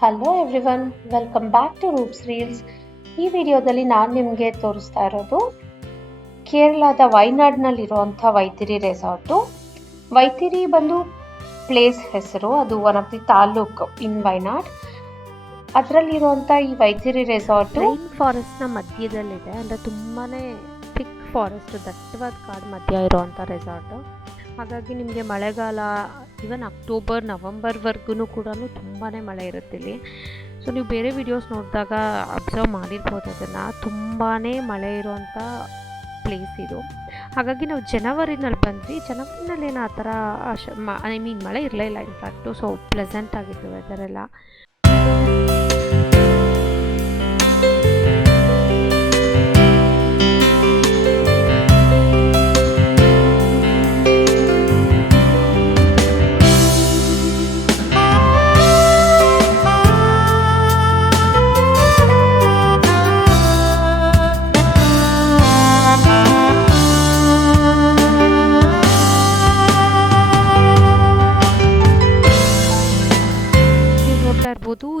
Hello everyone, welcome back to Roop's reels. ಈ ವಿಡಿಯೋದಲ್ಲಿ ನಾನು ನಿಮಗೆ ತೋರಿಸ್ತಾ ಇರೋದು ಕೇರಳದ ವೈನಾಡ್ನಲ್ಲಿರುವಂಥ ವೈತಿರಿ ರೆಸಾರ್ಟು. ವೈತಿರಿ ಬಂದು ಪ್ಲೇಸ್ ಹೆಸರು, ಅದು ಒನ್ ಆಫ್ ದಿ ತಾಲೂಕು ಇನ್ ವೈನಾಡ್. ಅದರಲ್ಲಿರುವಂಥ ಈ ವೈತಿರಿ ರೆಸಾರ್ಟು ರೈನ್ ಫಾರೆಸ್ಟ್ನ ಮಧ್ಯದಲ್ಲಿದೆ. ಅಂದರೆ ತುಂಬಾ ಥಿಕ್ ಫಾರೆಸ್ಟ್, ದಟ್ಟವಾದ ಕಾಡು ಮಧ್ಯ ಇರುವಂಥ ರೆಸಾರ್ಟು. ಹಾಗಾಗಿ ನಿಮಗೆ ಮಳೆಗಾಲ ಈವನ್ ಅಕ್ಟೋಬರ್ ನವಂಬರ್ವರೆಗೂ ಕೂಡ ತುಂಬಾ ಮಳೆ ಇರುತ್ತೆ ಇಲ್ಲಿ. ಸೊ ನೀವು ಬೇರೆ ವಿಡಿಯೋಸ್ ನೋಡಿದಾಗ ಅಬ್ಸರ್ವ್ ಮಾಡಿರ್ಬೋದು, ಅದನ್ನು ತುಂಬಾ ಮಳೆ ಇರುವಂಥ ಪ್ಲೇಸ್ ಇದು. ಹಾಗಾಗಿ ನಾವು ಜನವರಿನಲ್ಲಿ ಬಂದ್ವಿ. ಜನವರಿನಲ್ಲಿ ಏನು ಆ ಥರ ಐ ಮೀನ್ ಮಳೆ ಇರಲಿಲ್ಲ ಇನ್ಫ್ಯಾಕ್ಟು. ಸೊ ಪ್ಲೆಸೆಂಟ್ ಆಗಿತ್ತು ವೆದರೆಲ್ಲ.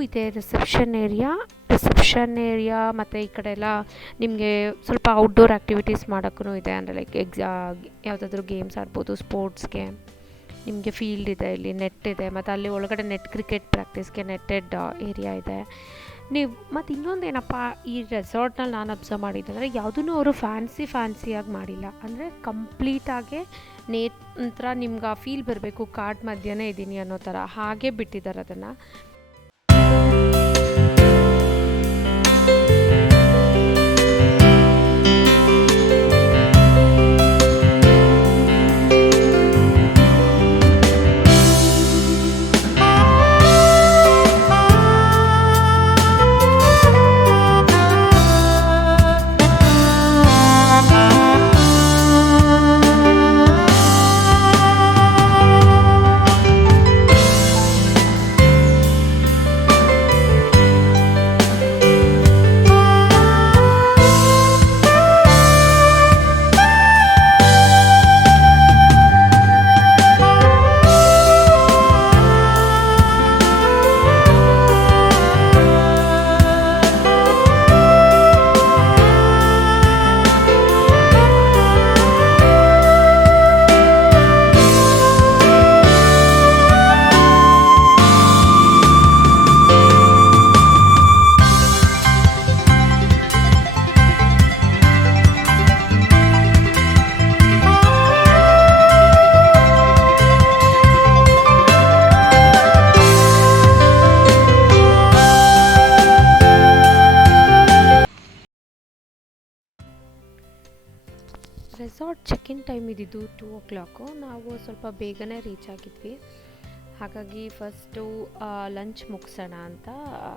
ಇದೆ ರಿಸೆಪ್ಷನ್ ಏರಿಯಾ ಮತ್ತು ಈ ಕಡೆ ಎಲ್ಲ ನಿಮಗೆ ಸ್ವಲ್ಪ ಔಟ್ಡೋರ್ ಆ್ಯಕ್ಟಿವಿಟೀಸ್ ಮಾಡೋಕ್ಕೂ ಇದೆ. ಅಂದರೆ ಲೈಕ್ ಯಾವುದಾದ್ರೂ ಗೇಮ್ಸ್ ಆಡ್ಬೋದು, ಸ್ಪೋರ್ಟ್ಸ್ಗೆ ನಿಮಗೆ ಫೀಲ್ಡ್ ಇದೆ, ಇಲ್ಲಿ ನೆಟ್ ಇದೆ, ಮತ್ತು ಅಲ್ಲಿ ಒಳಗಡೆ ಕ್ರಿಕೆಟ್ ಪ್ರಾಕ್ಟೀಸ್ಗೆ ನೆಟ್ಟೆಡ್ ಏರಿಯಾ ಇದೆ. ನೀವು ಮತ್ತು ಇನ್ನೊಂದು ಏನಪ್ಪ, ಈ ರೆಸಾರ್ಟ್ನಲ್ಲಿ ನಾನು ಅಬ್ಸರ್ವ್ ಮಾಡಿದ್ದಂದರೆ ಯಾವುದೂ ಅವರು ಫ್ಯಾನ್ಸಿಯಾಗಿ ಮಾಡಿಲ್ಲ. ಅಂದರೆ ಕಂಪ್ಲೀಟಾಗೆ ನಂತರ ನಿಮ್ಗೆ ಆ ಫೀಲ್ ಬರಬೇಕು, ಕಾಡ್ ಮಧ್ಯನೇ ಇದ್ದೀನಿ ಅನ್ನೋ ಥರ ಹಾಗೆ ಬಿಟ್ಟಿದ್ದಾರೆ ಅದನ್ನು. ರೆಸಾರ್ಟ್ ಚೆಕ್-ಇನ್ ಟೈಮ್ ಇದ್ದಿದ್ದು 2 o'clock. ನಾವು ಸ್ವಲ್ಪ ಬೇಗನೆ ರೀಚ್ ಆಗಿದ್ವಿ. ಹಾಗಾಗಿ ಫಸ್ಟು ಲಂಚ್ ಮುಗಿಸೋಣ ಅಂತ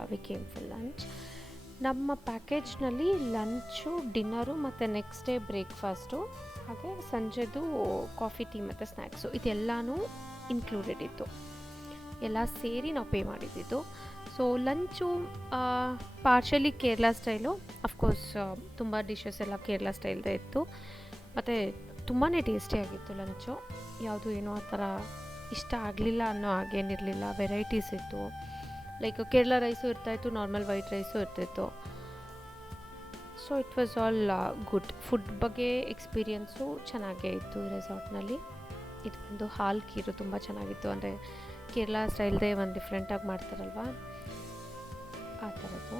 ವಿ ಕೇಮ್ ಫಾರ್ ಲಂಚ್. ನಮ್ಮ ಪ್ಯಾಕೇಜ್ನಲ್ಲಿ ಲಂಚು, ಡಿನ್ನರು ಮತ್ತು ನೆಕ್ಸ್ಟ್ ಡೇ ಬ್ರೇಕ್ಫಾಸ್ಟು, ಹಾಗೆ ಸಂಜೆದು ಕಾಫಿ, ಟೀ ಮತ್ತು ಸ್ನ್ಯಾಕ್ಸು ಇದೆಲ್ಲನೂ ಇನ್ಕ್ಲೂಡೆಡ್ ಇತ್ತು. ಎಲ್ಲ ಸೇರಿ ನಾವು ಪೇ ಮಾಡಿದ್ದಿದ್ದು. So lunch partially Kerala style. Of course ತುಂಬ ಡಿಶಸ್ ಎಲ್ಲ ಕೇರಳ ಸ್ಟೈಲ್ದೇ ಇತ್ತು. ಮತ್ತು ತುಂಬಾ ಟೇಸ್ಟಿಯಾಗಿತ್ತು ಲಂಚು. ಯಾವುದು ಏನೋ ಆ ಥರ ಇಷ್ಟ ಆಗಲಿಲ್ಲ ಅನ್ನೋ ಹಾಗೇನಿರಲಿಲ್ಲ. ವೆರೈಟೀಸ್ ಇತ್ತು. ಲೈಕ್ ಕೇರಳ ರೈಸು ಇರ್ತಾಯಿತ್ತು, ನಾರ್ಮಲ್ ವೈಟ್ ರೈಸು ಇರ್ತಿತ್ತು. So it was all good. Food ಬಗ್ಗೆ ಎಕ್ಸ್ಪೀರಿಯನ್ಸು ಚೆನ್ನಾಗೇ ಇತ್ತು ಈ ರೆಸಾರ್ಟ್ನಲ್ಲಿ. ಇದು ಒಂದು ಹಾಲ್ ಖೀರು ತುಂಬ ಚೆನ್ನಾಗಿತ್ತು. ಅಂದರೆ ಕೇರಳ ಸ್ಟೈಲ್ದೇ ಒಂದು ಡಿಫ್ರೆಂಟಾಗಿ ಮಾಡ್ತಾರಲ್ವ, ಆ ಥರದ್ದು.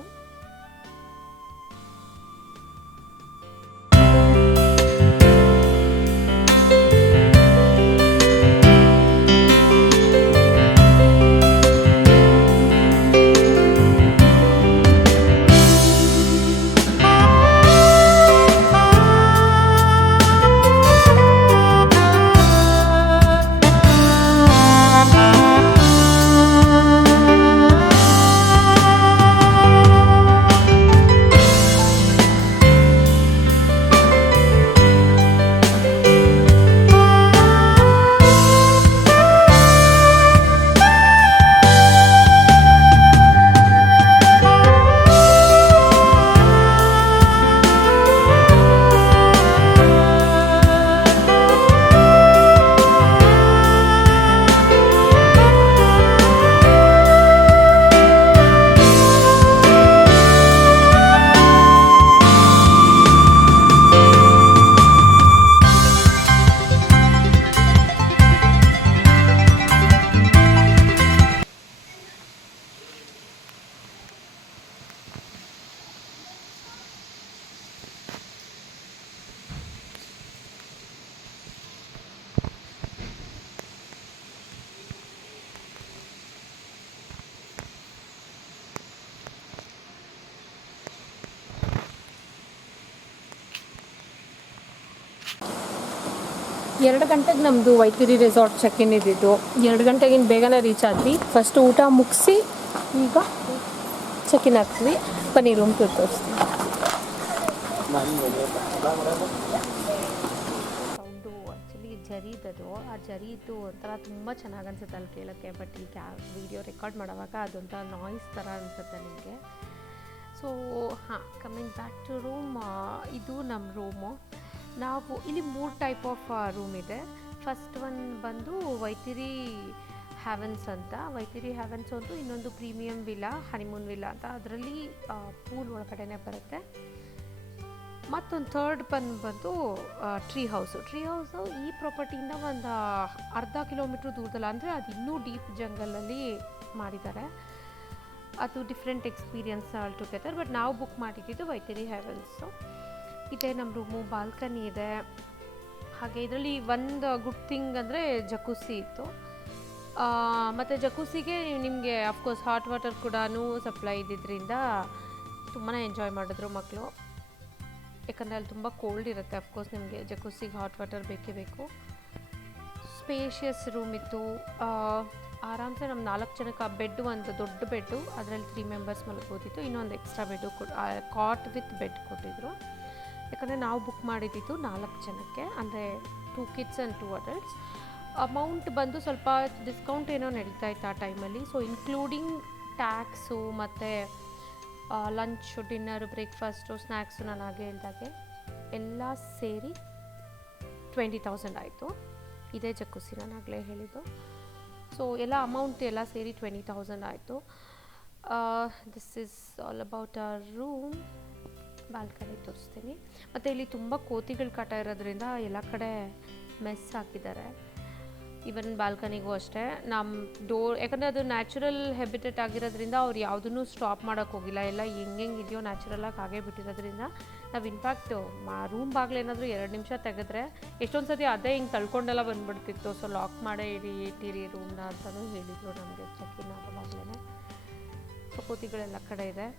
2 ಗಂಟೆಗೆ ನಮ್ಮದು ವೈತಿರಿ ರೆಸಾರ್ಟ್ ಚೆಕ್-ಇನ್ ಇದ್ದಿದ್ದು. 2 ಗಂಟೆಗಿಂತ ಬೇಗನೆ ರೀಚ್ ಆದ್ವಿ. ಫಸ್ಟ್ ಊಟ ಮುಗಿಸಿ ಈಗ ಚೆಕ್-ಇನ್ ಆಗ್ತೀವಿ. ಬನ್ನಿ ರೂಮ್ ಟೂರ್ ತೋರಿಸ್ತೀವಿ. ಸೌಂಡು ಆ್ಯಕ್ಚುಲಿ ಜರೀದದು, ಆ ಜರೀದು ಒಂಥರ ತುಂಬ ಚೆನ್ನಾಗಿ ಅನ್ಸುತ್ತೆ ಅಲ್ಲಿ ಕೇಳೋಕ್ಕೆ. ಬಟ್ ಈ ವೀಡಿಯೋ ರೆಕಾರ್ಡ್ ಮಾಡೋವಾಗ ಅದೊಂಥರ ನಾಯ್ಸ್ ಥರ ಅನಿಸುತ್ತೆ ನಿಮಗೆ. ಸೊ ಹಾಂ, ಕಮಿಂಗ್ ಬ್ಯಾಕ್ ಟು ರೂಮ್, ಇದು ನಮ್ಮ ರೂಮು. ನಾವು ಇಲ್ಲಿ 3 ಟೈಪ್ ಆಫ್ ರೂಮ್ ಇದೆ. ಫಸ್ಟ್ ಒನ್ ಬಂದು ವೈತಿರಿ ಹ್ಯಾವೆನ್ಸ್ ಅಂತ. ವೈತಿರಿ ಹ್ಯಾವೆನ್ಸ್ ಒಂದು, ಇನ್ನೊಂದು ಪ್ರೀಮಿಯಂ ವಿಲ್ಲಾ, ಹನಿಮೂನ್ ವಿಲ್ಲಾ ಅಂತ. ಅದರಲ್ಲಿ ಪೂಲ್ ಒಳಗಡೆನೇ ಬರುತ್ತೆ. ಮತ್ತೊಂದು ಥರ್ಡ್ ಬಂದು ಟ್ರೀ ಹೌಸು. ಈ ಪ್ರಾಪರ್ಟಿಯಿಂದ ಒಂದು ಅರ್ಧ ಕಿಲೋಮೀಟ್ರ್ ದೂರದಲ್ಲಿ, ಅಂದರೆ ಅದು ಇನ್ನೂ ಡೀಪ್ ಜಂಗಲಲ್ಲಿ ಮಾಡಿದ್ದಾರೆ. ಅದು different experience all together. But ನಾವು ಬುಕ್ ಮಾಡಿದ್ದು ವೈತಿರಿ ಹ್ಯಾವೆನ್ಸು. ಇದೆ ನಮ್ಮ ರೂಮು. ಬಾಲ್ಕನಿ ಇದೆ. ಹಾಗೆ ಇದರಲ್ಲಿ ಒಂದು ಗುಡ್ ಥಿಂಗ್ ಅಂದರೆ ಜಕೂಸಿ ಇತ್ತು. ಮತ್ತು ಜಕೂಸಿಗೆ ನಿಮಗೆ ಅಫ್ಕೋರ್ಸ್ ಹಾಟ್ ವಾಟರ್ ಕೂಡ ಸಪ್ಲೈ ಇದ್ದಿದ್ದರಿಂದ ತುಂಬಾ ಎಂಜಾಯ್ ಮಾಡಿದ್ರು ಮಕ್ಕಳು. ಯಾಕಂದರೆ ಅಲ್ಲಿ ತುಂಬ ಕೋಲ್ಡ್ ಇರುತ್ತೆ. ಅಫ್ಕೋರ್ಸ್ ನಿಮಗೆ ಜಕೂಸಿಗೆ ಹಾಟ್ ವಾಟರ್ ಬೇಕೇ ಬೇಕು. ಸ್ಪೇಷಿಯಸ್ ರೂಮ್ ಇತ್ತು. ಆರಾಮ್ಸೆ ನಮ್ಮ 4 ಜನಕ್ಕೆ ಬೆಡ್, ಒಂದು ದೊಡ್ಡ ಬೆಡ್ಡು, ಅದರಲ್ಲಿ 3 ಮೆಂಬರ್ಸ್ ಮಲಗ್ಬೋದಿತ್ತು. ಇನ್ನೊಂದು extra bed cot with bed ಕೊಟ್ಟಿದ್ರು. ಯಾಕಂದರೆ ನಾವು ಬುಕ್ ಮಾಡಿದ್ದು 4 ಜನಕ್ಕೆ, ಅಂದರೆ 2 ಕಿಡ್ಸ್ ಆ್ಯಂಡ್ 2 ಅಡಲ್ಟ್ಸ್. ಅಮೌಂಟ್ ಬಂದು ಸ್ವಲ್ಪ ಡಿಸ್ಕೌಂಟ್ ಏನೋ ನಡೀತಾ ಇತ್ತು ಆ ಟೈಮಲ್ಲಿ. ಸೊ ಇನ್ಕ್ಲೂಡಿಂಗ್ ಟ್ಯಾಕ್ಸು ಮತ್ತು ಲಂಚು, ಡಿನ್ನರು, ಬ್ರೇಕ್ಫಾಸ್ಟು, ಸ್ನ್ಯಾಕ್ಸು, ನಾನು ಹಾಗೆ ಹೇಳಿದಾಗೆ ಎಲ್ಲ ಸೇರಿ 20,000 ಆಯಿತು. ಇದೇ ಜಕೂಸಿ ನಾನು ಆಗಲೇ ಹೇಳಿದ್ದು. ಸೊ ಎಲ್ಲ ಅಮೌಂಟ್ ಎಲ್ಲ ಸೇರಿ 20,000 ಆಯಿತು. This is all about our room. Balcony ತೋರಿಸ್ತೀನಿ. ಮತ್ತು ಇಲ್ಲಿ ತುಂಬ ಕೋತಿಗಳ ಕಾಟ ಇರೋದ್ರಿಂದ ಎಲ್ಲ ಕಡೆ ಮೆಸ್ ಹಾಕಿದ್ದಾರೆ. ಈವನ್ ಬಾಲ್ಕನಿಗೂ ಅಷ್ಟೇ. ನಮ್ಮ ಡೋರ್, ಯಾಕಂದರೆ ಅದು ನ್ಯಾಚುರಲ್ ಹೆಬಿಟೇಟ್ ಆಗಿರೋದ್ರಿಂದ ಅವ್ರು ಯಾವುದನ್ನು ಸ್ಟಾಪ್ ಮಾಡೋಕ್ಕೆ ಹೋಗಿಲ್ಲ. ಎಲ್ಲ ಹೆಂಗೆ ಇದೆಯೋ ನ್ಯಾಚುರಲಾಗಿ ಹಾಗೇ ಬಿಟ್ಟಿರೋದ್ರಿಂದ ನಾವು ಇನ್ಫ್ಯಾಕ್ಟ್ ರೂಮ್ ಬಾಗಿಲೇನಾದರೂ 2 ನಿಮಿಷ ತೆಗೆದ್ರೆ ಎಷ್ಟೊಂದು ಸತಿ ಅದೇ ಹಿಂಗೆ ತಳ್ಕೊಂಡೆಲ್ಲ ಬಂದುಬಿಡ್ತಿತ್ತು. ಸೊ ಲಾಕ್ ಮಾಡೇ ಇಟ್ಟಿರಿ ರೂಮ್ನ ಅಂತಲೂ ಹೇಳಿದರು ನಮಗೆ ಚೆಕ್-ಇನ್ ಆಗೋವಾಗಲೇ. ಸೊ ಕೋತಿಗಳೆಲ್ಲ ಕಡೆ ಇದೆ.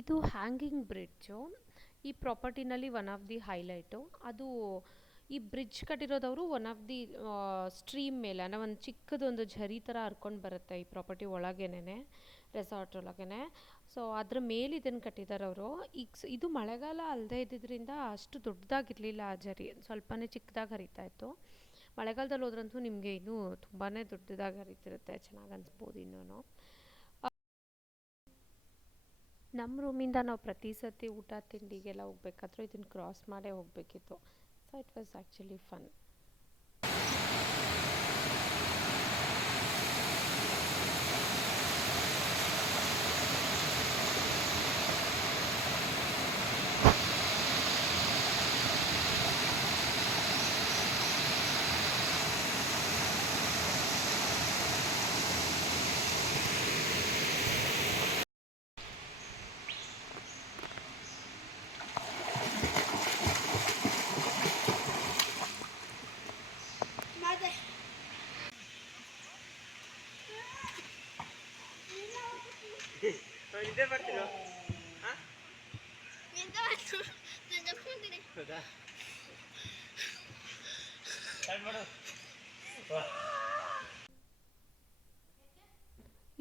ಇದು ಹ್ಯಾಂಗಿಂಗ್ ಬ್ರಿಡ್ಜು. ಈ ಪ್ರಾಪರ್ಟಿನಲ್ಲಿ ಒನ್ ಆಫ್ ದಿ ಹೈಲೈಟು. ಅದು ಈ ಬ್ರಿಡ್ಜ್ ಕಟ್ಟಿರೋದವರು ಒನ್ ಆಫ್ ದಿ ಸ್ಟ್ರೀಮ್ ಮೇಲೆ, ಅಂದರೆ ಒಂದು ಚಿಕ್ಕದೊಂದು ಝರಿ ಥರ ಹರ್ಕೊಂಡು ಬರುತ್ತೆ ಈ ಪ್ರಾಪರ್ಟಿ ಒಳಗೇನೆ, ರೆಸಾರ್ಟ್ ಒಳಗೇ. ಸೊ ಅದ್ರ ಮೇಲೆ ಇದನ್ನು ಕಟ್ಟಿದ್ದಾರೆ ಅವರು. ಈಗ ಇದು ಮಳೆಗಾಲ ಅಲ್ಲದೆ ಇದ್ದಿದ್ದರಿಂದ ಅಷ್ಟು ದೊಡ್ಡದಾಗಿರಲಿಲ್ಲ ಆ ಝರಿ, ಸ್ವಲ್ಪನೇ ಚಿಕ್ಕದಾಗಿ ಹರಿತಾ ಇತ್ತು. ಮಳೆಗಾಲದಲ್ಲಿ ಹೋದ್ರಂತೂ ನಿಮಗೆ ಇನ್ನೂ ತುಂಬಾ ದೊಡ್ಡದಾಗಿ ಹರಿತಿರುತ್ತೆ, ಚೆನ್ನಾಗಿ ಅನಿಸ್ಬೋದು ಇನ್ನೂ. ನಮ್ಮ ರೂಮಿಂದ ನಾವು ಪ್ರತಿ ಸರ್ತಿ ಊಟ ತಿಂಡಿಗೆಲ್ಲ ಹೋಗ್ಬೇಕಾದ್ರೂ ಇದನ್ನು ಕ್ರಾಸ್ ಮಾಡೇ ಹೋಗಬೇಕಿತ್ತು. So it was actually fun.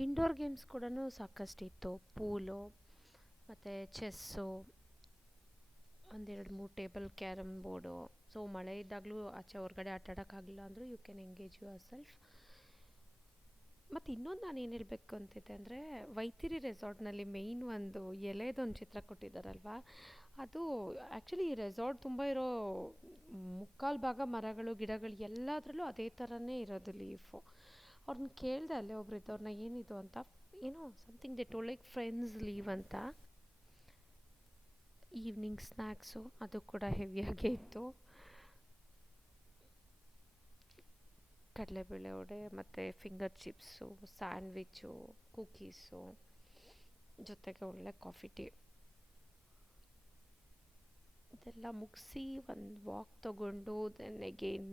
Indoor games ಕೂಡ ಸಾಕಷ್ಟಿತ್ತು. ಪೂಲು ಮತ್ತು chess, 1-2-3 table carrom board. So ಮಳೆ ಇದ್ದಾಗಲೂ ಆಚೆ ಹೊರಗಡೆ ಆಟಾಡೋಕ್ಕಾಗಲಿಲ್ಲ ಅಂದರೂ you can engage yourself. ಮತ್ತು ಇನ್ನೊಂದು ನಾನು ಏನು ಹೇಳಬೇಕು ಅಂತಿದ್ದೆ ಅಂದರೆ, ವೈತಿರಿ ರೆಸಾರ್ಟ್ನಲ್ಲಿ ಮೇಯ್ನ್ ಒಂದು ಎಲೆದೊಂದು ಚಿತ್ರ ಕೊಟ್ಟಿದ್ದಾರಲ್ವ, ಅದು ಆ್ಯಕ್ಚುಲಿ ಈ ರೆಸಾರ್ಟ್ ತುಂಬ ಇರೋ ಮುಕ್ಕಾಲು ಭಾಗ ಮರಗಳು, ಗಿಡಗಳು ಎಲ್ಲದರಲ್ಲೂ ಅದೇ ಥರನೇ ಇರೋದು ಲೀಫು. ಅವ್ರನ್ನ ಕೇಳಿದೆ ಅಲ್ಲೇ ಒಬ್ರು ಇದ್ದವ್ರನ್ನ, ಏನಿದು ಅಂತ. ಏನೋ something they told like friends leave ಅಂತ. ಈವ್ನಿಂಗ್ ಸ್ನ್ಯಾಕ್ಸು ಅದು ಕೂಡ ಹೆವಿಯಾಗೇ ಇತ್ತು. ಕಡಲೆಬೇಳೆ ವಡೆ ಮತ್ತು ಫಿಂಗರ್ ಚಿಪ್ಸು, ಸ್ಯಾಂಡ್ವಿಚ್ಚು, ಕುಕೀಸು, ಜೊತೆಗೆ ಒಳ್ಳೆ ಕಾಫಿ ಟೀ ಇದೆಲ್ಲ ಮುಗಿಸಿ ಒಂದು ವಾಕ್ ತಗೊಂಡು then again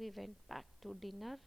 we went back to dinner.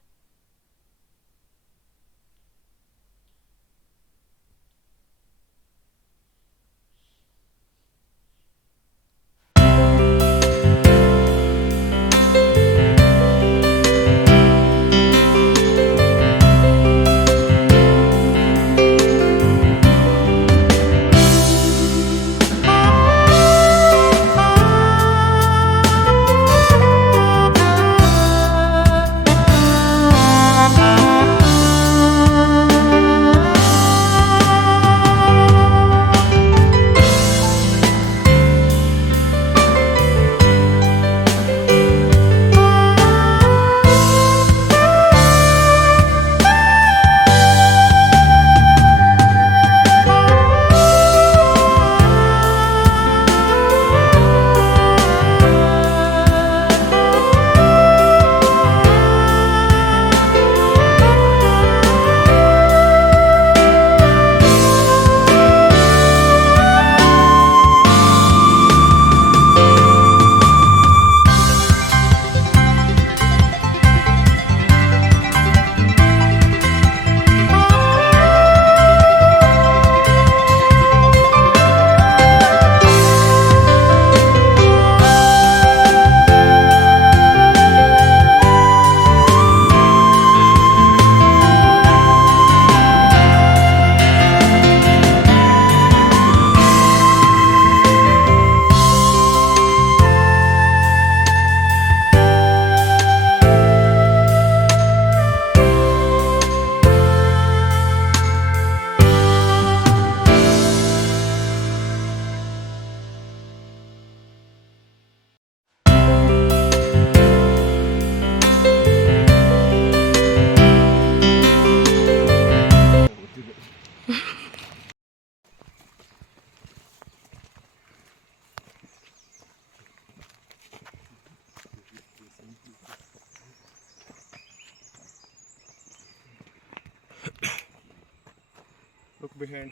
Look behind.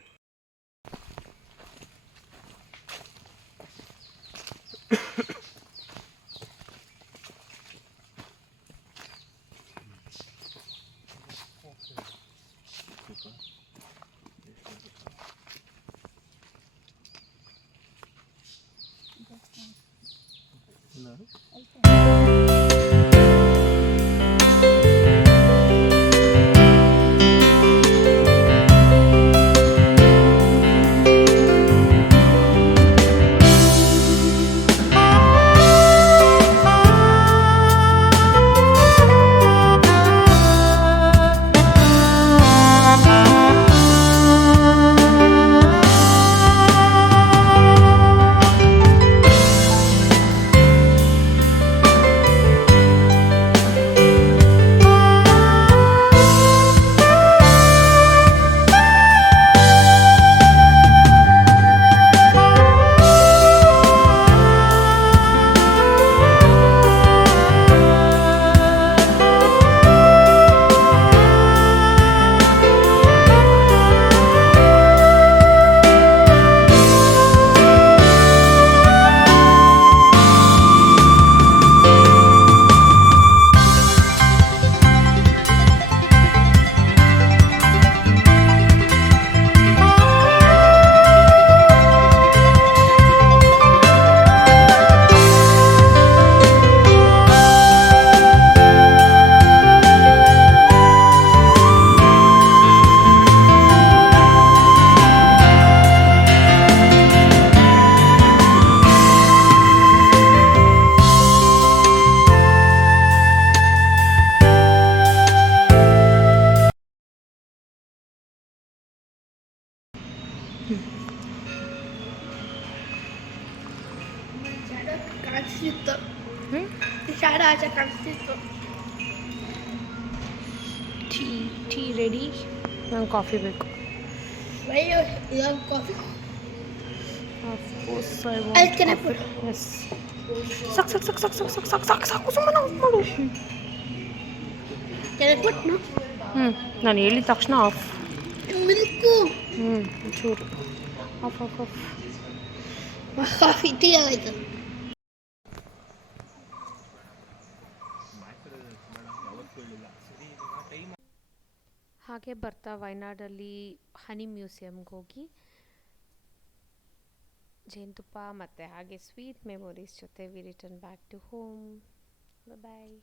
ಕಾಣಿಸ್ತಿತ್ತು ಶಾಡ ಆಚೆ ಕಾಣಿಸ್ತಿತ್ತು. Tea ready. ನಂಗೆ ಕಾಫಿ ಬೇಕು. ಅಯ್ಯೋ ಇವಾಗ coffee Of course I I'll can I want. put? Yes. ಸಾಕು ಸುಮ್ಮನೆ ಆಫ್ ಮಾಡು. Can I put no? ನಾನು ಹೇಳಿದ ತಕ್ಷಣ ಆಫ್. Milk. ಚೂರು of of of. Coffee tea ಆಯ್ತು. ಹಾಗೆ ಬರ್ತಾ ವಯನಾಡಲ್ಲಿ ಹನಿ ಮ್ಯೂಸಿಯಮ್ಗೆ ಹೋಗಿ ಜೇನುತುಪ್ಪ ಮತ್ತು ಹಾಗೆ ಸ್ವೀಟ್ ಮೆಮೊರೀಸ್ ಜೊತೆ we return back to home. Bye.